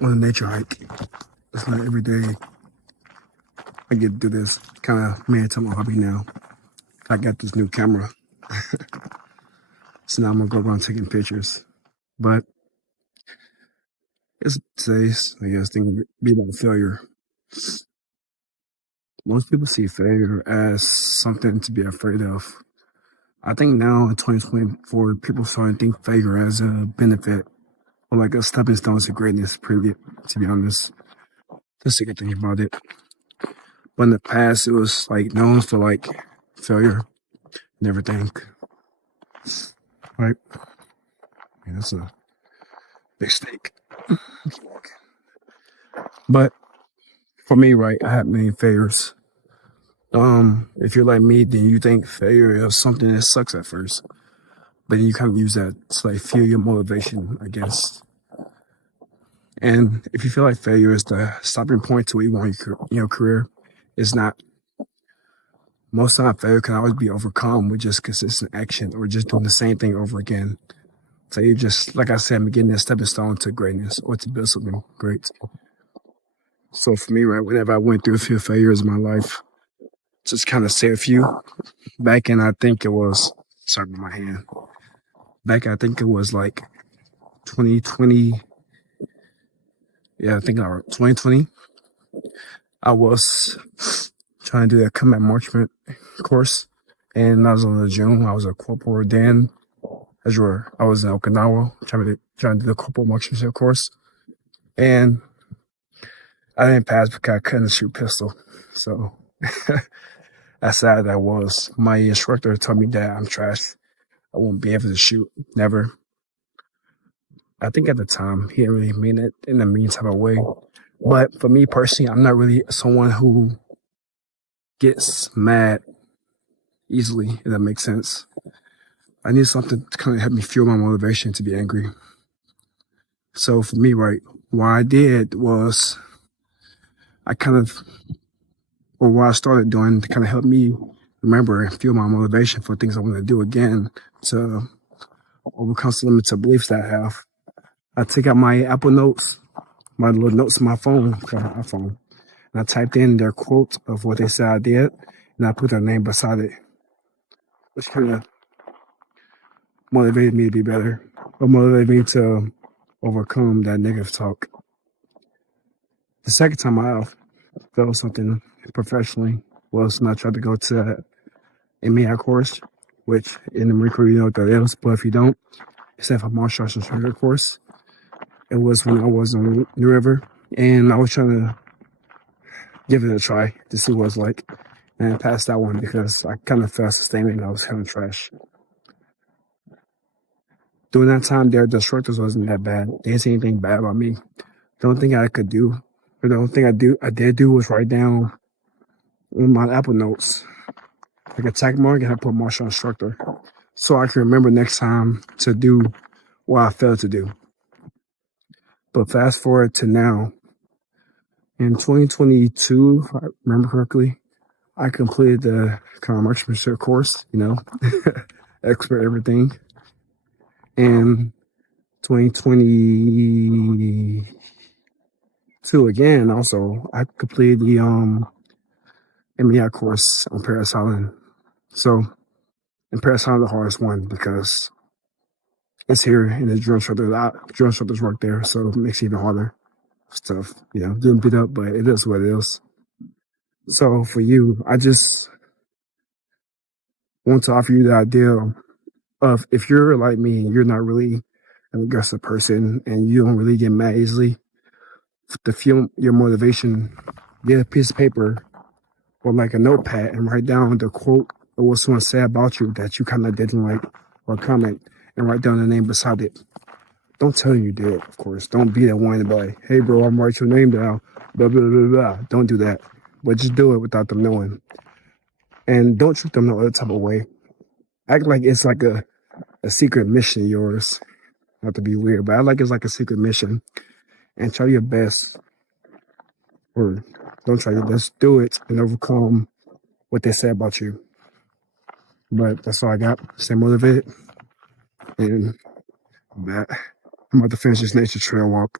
on a nature hike. It's not every day I get to do this. Kind of made it to my hobby now. I got this new camera. So now I'm going to go around taking pictures. But it's today's, I guess, thing be about failure. Most people see failure as something to be afraid of. I think now in 2024, people starting to think failure as a benefit or like a stepping stone to greatness, to be honest. Just to get thinking about it. But in the past, it was like known for like failure and everything. Right? Yeah, that's a big steak. But for me, right, I had many failures. If you're like me, then you think failure is something that sucks at first, but then you kind of use that to like fuel your motivation, I guess. And if you feel like failure is the stopping point to where you want your career, it's not. Most time, failure can always be overcome with just consistent action or just doing the same thing over again. So you just, like I said, I'm getting a stepping stone to greatness or to build something great. So for me, right, whenever I went through a few failures in my life, just kind of say a few. Back in, I think it was, sorry about my hand. Back, I think it was like 2020. Yeah, I think 2020. I was trying to do a combat marksman course, and I was on the June. I was a corporal then. As you were, I was in Okinawa trying to do the corporal marksmanship course, and I didn't pass because I couldn't shoot pistol. So as sad that was, my instructor told me that I'm trash. I won't be able to shoot. Never. I think at the time he didn't really mean it in a mean type of way. But for me personally, I'm not really someone who gets mad easily, if that makes sense. I need something to kind of help me fuel my motivation to be angry. So for me, right, what I did was what I started doing to kind of help me remember and fuel my motivation for things I want to do again to overcome some limited beliefs that I have. I take out my Apple Notes, my little notes on my phone, iPhone, and I typed in their quote of what they said I did, and I put their name beside it, which kind of motivated me to be better, or motivated me to overcome that negative talk. The second time I felt something professionally was when I tried to go to a MEI course, which in the Marine Corps you know what that is, but if you don't, it's a martial arts instructor course. It was when I was on the river, and I was trying to give it a try to see what it was like, and I passed that one because I kind of felt sustainment and I was kind of trash. During that time there, the instructors wasn't that bad. They didn't say anything bad about me. The only thing I could do, or the only thing I did do was write down on my Apple Notes, like a tag mark, and I put martial instructor, so I can remember next time to do what I failed to do. But fast forward to now, in 2022, if I remember correctly, I completed the combat marksmanship course, expert everything. And 2022 again, also, I completed the MEI course on Paris Island. So, and Paris Island the hardest one because it's here and the drill instructors work there, so it makes it even harder. Stuff, didn't beat up, but it is what it is. So for you, I just want to offer you the idea of if you're like me and you're not really an aggressive person and you don't really get mad easily, to fuel your motivation, get a piece of paper or like a notepad and write down the quote or what someone said about you that you kind of didn't like or comment and write down the name beside it. Don't tell them you did it, of course. Don't be that one to be like, hey, bro, I'm writing your name down, blah, blah, blah, blah. Don't do that. But just do it without them knowing. And don't treat them no other type of way. Act like it's like a secret mission of yours. Not to be weird, but I like it's like a secret mission. And try your best. Or don't try your best. Do it and overcome what they say about you. But that's all I got. Stay motivated. And that. I'm about to finish this nature trail walk.